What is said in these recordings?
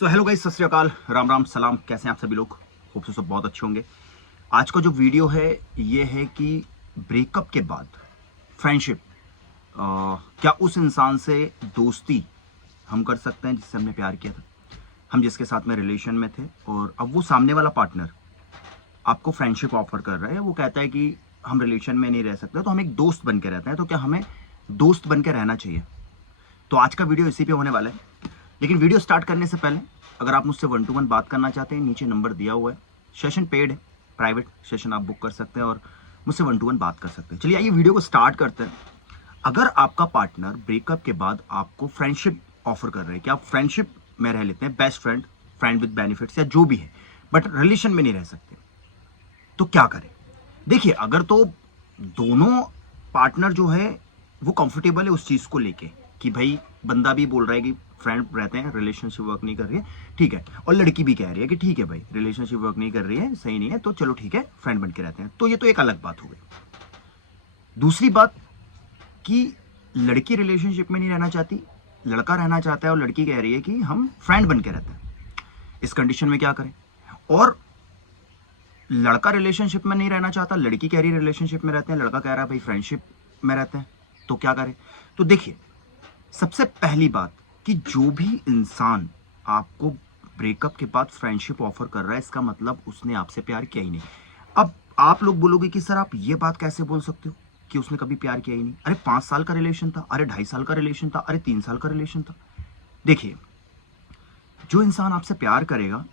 So hello guys, सत श्री अकाल, राम राम, सलाम। कैसे हैं आप सभी लोग? होप से सब बहुत अच्छे होंगे। आज का जो वीडियो है ये है कि ब्रेकअप के बाद फ्रेंडशिप, क्या उस इंसान से दोस्ती हम कर सकते हैं जिससे हमने प्यार किया था, हम जिसके साथ में रिलेशन में थे, और अब वो सामने वाला पार्टनर आपको फ्रेंडशिप ऑफर कर रहा है। वो कहता है कि हम रिलेशन में नहीं रह सकते, तो हम एक दोस्त बन के रहते हैं। तो क्या हमें दोस्त बन के रहना चाहिए? तो आज का वीडियो इसी पे होने वाला है। लेकिन वीडियो स्टार्ट करने से पहले अगर आप मुझसे 1-to-1 बात करना चाहते हैं, नीचे नंबर दिया हुआ है। सेशन पेड है, प्राइवेट सेशन आप बुक कर सकते हैं और मुझसे 1-to-1 बात कर सकते हैं। चलिए आइए वीडियो को स्टार्ट करते हैं। अगर आपका पार्टनर ब्रेकअप के बाद आपको फ्रेंडशिप ऑफर कर रहे हैं कि आप फ्रेंडशिप में रह लेते हैं, best friend, friend with benefits या जो भी है, बट रिलेशन में नहीं रह सकते, तो क्या करें? देखिए, अगर तो दोनों पार्टनर जो है वो कंफर्टेबल है उस चीज को लेके कि भाई बंदा भी बोल रहा है कि फ्रेंड रहते हैं, रिलेशनशिप वर्क नहीं कर रही है, ठीक है, और लड़की भी कह रही है कि ठीक है भाई, रिलेशनशिप वर्क नहीं कर रही है, सही नहीं है, तो चलो ठीक है, फ्रेंड बन के रहते हैं, तो ये तो एक अलग बात हो गई। दूसरी बात कि लड़की रिलेशनशिप में नहीं रहना चाहती, लड़का रहना चाहता है और लड़की कह रही है कि हम फ्रेंड बन के रहते हैं। इस कंडीशन में क्या करें? और लड़का रिलेशनशिप में नहीं रहना चाहता, लड़की कह रही है रिलेशनशिप में रहते हैं, लड़का कह रहा है भाई फ्रेंडशिप में रहते हैं, तो क्या करें? तो देखिए, सबसे पहली बात कि जो भी इंसान आपको ब्रेकअप के बाद फ्रेंडशिप ऑफर कर रहा है, इसका मतलब उसने आपसे प्यार किया ही नहीं। अब आप लोग बोलोगे कि सर आप ये बात कैसे बोल सकते हो कि उसने कभी प्यार किया ही नहीं? अरे 5 साल का रिलेशन था, अरे 2.5 साल का रिलेशन था, अरे 3 साल का रिलेशन था। देखिए, जो इंसान आपसे प्यार करेगा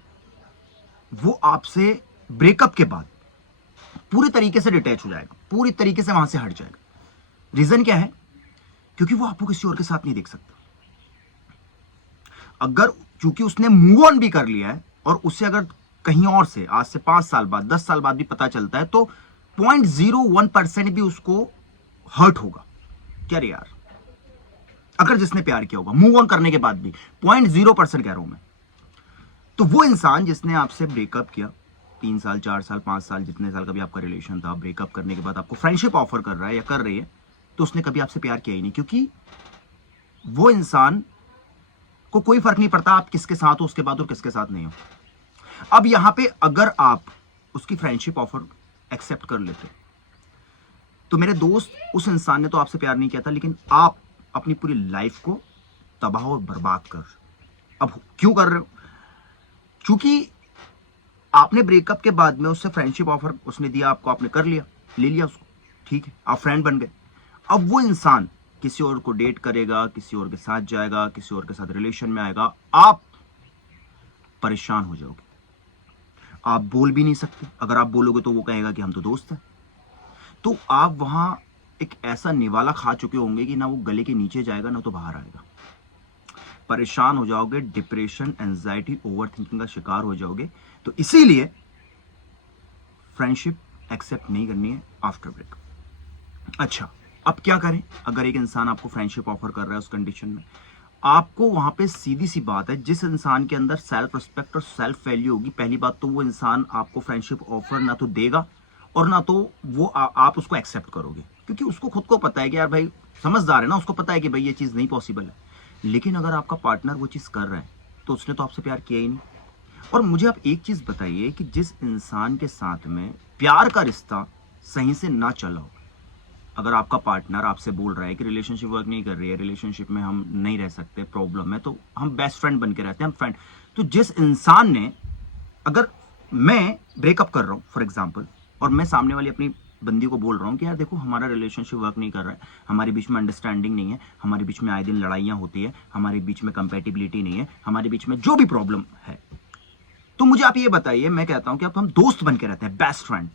वो आपसे ब्रेकअप के बाद पूरी तरीके से डिटैच हो जाएगा, पूरी तरीके से वहां से हट जाएगा। रीजन क्या है? क्योंकि वो आपको किसी और के साथ नहीं देख सकता। अगर चूंकि उसने मूव ऑन भी कर लिया है और उसे अगर कहीं और से आज से 5 साल बाद, 10 साल बाद भी पता चलता है, तो 0.01% भी उसको हर्ट होगा। क्या रे यार, अगर जिसने प्यार किया होगा मूव ऑन करने के बाद भी 0.0% कह रहा हूं मैं, तो वो इंसान जिसने आपसे ब्रेकअप किया, 3 साल, 4 साल, 5 साल, जितने साल का भी आपका रिलेशन था, ब्रेकअप करने के बाद आपको फ्रेंडशिप ऑफर कर रहा है या कर रही है, तो उसने कभी आपसे प्यार किया ही नहीं। क्योंकि वो इंसान को कोई फर्क नहीं पड़ता आप किसके साथ हो उसके बाद और किसके साथ नहीं हो। अब यहां पे अगर आप उसकी फ्रेंडशिप ऑफर एक्सेप्ट कर लेते, तो मेरे दोस्त, उस इंसान ने तो आपसे प्यार नहीं किया था, लेकिन आप अपनी पूरी लाइफ को तबाह और बर्बाद कर, अब क्यों कर रहे हो? क्योंकि आपने ब्रेकअप के बाद में उससे फ्रेंडशिप ऑफर उसने दिया आपको, आपने कर लिया, ले लिया उसको, ठीक है, आप फ्रेंड बन गए। अब वो इंसान किसी और को डेट करेगा, किसी और के साथ जाएगा, किसी और के साथ रिलेशन में आएगा, आप परेशान हो जाओगे। आप बोल भी नहीं सकते, अगर आप बोलोगे तो वो कहेगा कि हम तो दोस्त हैं। तो आप वहां एक ऐसा निवाला खा चुके होंगे कि ना वो गले के नीचे जाएगा ना तो बाहर आएगा। परेशान हो जाओगे, डिप्रेशन, एंजाइटी, ओवर थिंकिंग का शिकार हो जाओगे। तो इसीलिए फ्रेंडशिप एक्सेप्ट नहीं करनी है आफ्टर ब्रेकअप। अच्छा, अब क्या करें? अगर एक इंसान आपको फ्रेंडशिप ऑफर कर रहा है उस कंडीशन में, आपको वहां पे सीधी सी बात है, जिस इंसान के अंदर सेल्फ रिस्पेक्ट और सेल्फ वैल्यू होगी, पहली बात तो वो इंसान आपको फ्रेंडशिप ऑफर ना तो देगा और ना तो वो आप उसको एक्सेप्ट करोगे, क्योंकि उसको खुद को पता है कि यार भाई समझदार है ना, उसको पता है कि भाई ये चीज नहीं पॉसिबल है। लेकिन अगर आपका पार्टनर वो चीज कर रहा है तो उसने तो आपसे प्यार किया ही नहीं। और मुझे आप एक चीज बताइए कि जिस इंसान के साथ में प्यार का रिश्ता सही से ना चला हो, अगर आपका पार्टनर आपसे बोल रहा है कि रिलेशनशिप वर्क नहीं कर रही है, रिलेशनशिप में हम नहीं रह सकते, प्रॉब्लम है, तो हम बेस्ट फ्रेंड बन के रहते हैं, हम फ्रेंड। तो जिस इंसान ने, अगर मैं ब्रेकअप कर रहा हूं फॉर एग्जाम्पल, और मैं सामने वाली अपनी बंदी को बोल रहा हूं कि यार देखो हमारा रिलेशनशिप वर्क नहीं कर रहा है, हमारे बीच में अंडरस्टैंडिंग नहीं है, हमारे बीच में आए दिन लड़ाइयां होती है, हमारे बीच में कंपेटिबिलिटी नहीं है, हमारे बीच में जो भी प्रॉब्लम है, तो मुझे आप ये बताइए, मैं कहता हूं कि अब हम दोस्त बन के रहते हैं, बेस्ट फ्रेंड।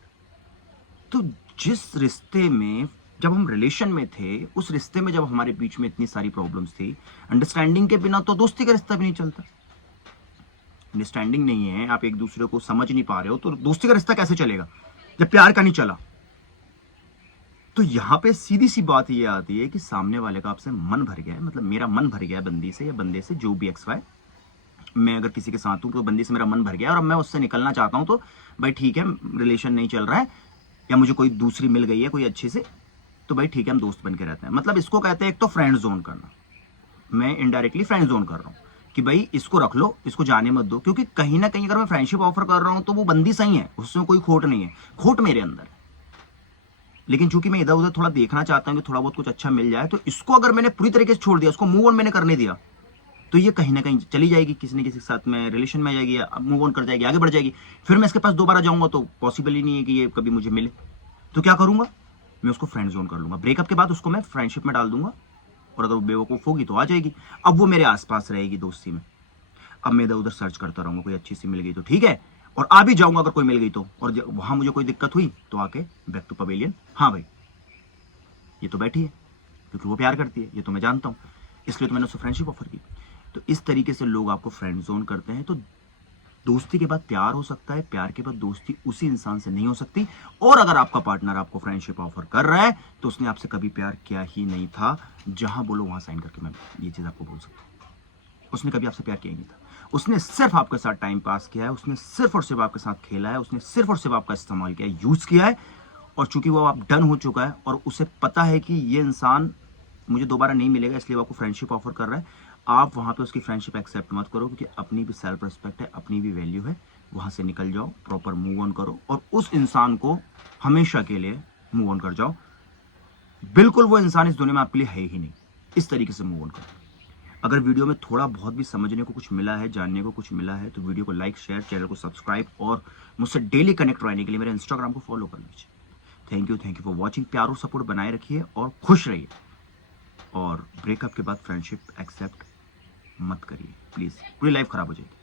तो जिस रिश्ते में, जब हम रिलेशन में थे, उस रिश्ते में जब हमारे बीच में इतनी सारी प्रॉब्लम्स थी, अंडरस्टैंडिंग के बिना तो दोस्ती का रिश्ता भी नहीं चलता। अंडरस्टैंडिंग नहीं है, आप एक दूसरे को समझ नहीं पा रहे हो, तो दोस्ती का रिश्ता कैसे चलेगा जब प्यार का नहीं चला? तो यहां पे सीधी सी बात ये आती है कि सामने वाले का आपसे मन भर गया है, मतलब मेरा मन भर गया है बंदी से या बंदे से, जो भी एक्स वाई, मैं अगर किसी के साथ हूं तो बंदी से मेरा मन भर गया है और अब मैं उससे निकलना चाहता हूं, तो भाई ठीक है, रिलेशन नहीं चल रहा है या मुझे कोई दूसरी मिल गई है कोई अच्छी से, तो भाई ठीक है, हम दोस्त बन के रहते हैं। मतलब इसको कहते हैं एक तो फ्रेंड जोन करना, मैं इनडायरेक्टली फ्रेंड जोन कर रहा हूं कि भाई इसको रख लो, इसको जाने मत दो, क्योंकि कहीं ना कहीं अगर मैं फ्रेंडशिप ऑफर कर रहा हूं तो वो बंदी सही है, उसमें कोई खोट नहीं है, खोट मेरे अंदर है। लेकिन चूंकि मैं इधर उधर थोड़ा देखना चाहता हूं कि थोड़ा बहुत कुछ अच्छा मिल जाए, तो इसको अगर मैंने पूरी तरीके से छोड़ दिया, उसको मूव ऑन मैंने करने दिया, तो ये कहीं ना कहीं चली जाएगी, किसी न किसी के साथ में रिलेशन में आ जाएगी, मूव ऑन कर जाएगी, आगे बढ़ जाएगी। फिर मैं इसके पास दोबारा जाऊंगा तो पॉसिबल ही नहीं है कि ये कभी मुझे मिले। तो क्या करूंगा, मैं उसको फ्रेंड जोन कर लूंगा, ब्रेकअप के बाद उसको मैं फ्रेंडशिप में डाल दूंगा, और अगर वो बेवकूफ होगी तो आ जाएगी। अब वो मेरे आसपास रहेगी दोस्ती में। अब मैं इधर उधर सर्च करता रहूंगा, कोई अच्छी सी मिल गई तो ठीक है, और आ भी जाऊंगा अगर कोई मिल गई तो, और वहां मुझे कोई दिक्कत हुई तो आके बैक टू पवेलियन, हाँ भाई ये तो बैठी है, क्योंकि वो प्यार करती है, ये तो मैं जानता हूं, इसलिए तो मैंने उससे फ्रेंडशिप ऑफर की। तो इस तरीके से लोग आपको फ्रेंड जोन करते हैं। तो दोस्ती के बाद प्यार हो सकता है, प्यार के बाद दोस्ती उसी इंसान से नहीं हो सकती। और अगर आपका पार्टनर आपको फ्रेंडशिप ऑफर कर रहा है तो उसने आपसे कभी प्यार किया ही नहीं था। जहां बोलो वहां साइन करके मैं ये चीज आपको बोल सकता हूं, उसने कभी आपसे प्यार किया ही नहीं था। उसने सिर्फ आपके साथ टाइम पास किया है, उसने सिर्फ और सिर्फ आपके साथ खेला है, उसने सिर्फ और सिर्फ आपका इस्तेमाल किया है, यूज किया है। और चूंकि वो आप डन हो चुका है और उसे पता है कि ये इंसान मुझे दोबारा नहीं मिलेगा, इसलिए वो आपको फ्रेंडशिप ऑफर कर रहा है, आप वहां पे उसकी फ्रेंडशिप एक्सेप्ट मत करो, क्योंकि अपनी भी सेल्फ रिस्पेक्ट है, अपनी भी वैल्यू है। वहां से निकल जाओ, प्रॉपर मूव ऑन करो, और उस इंसान को हमेशा के लिए मूव ऑन कर जाओ। बिल्कुल वो इंसान इस दुनिया में आपके लिए है ही नहीं। इस तरीके से मूव ऑन करो। अगर वीडियो में थोड़ा बहुत भी समझने को कुछ मिला है, जानने को कुछ मिला है, तो वीडियो को लाइक, शेयर, चैनल को सब्सक्राइब, और मुझसे डेली कनेक्ट रहने के लिए मेरे इंस्टाग्राम को फॉलो कर लीजिए। Thank you for watching. प्यार और सपोर्ट बनाए रखिए और खुश रहिए। और ब्रेकअप के बाद फ्रेंडशिप एक्सेप्ट मत करिए प्लीज, पूरी लाइफ खराब हो जाएगी।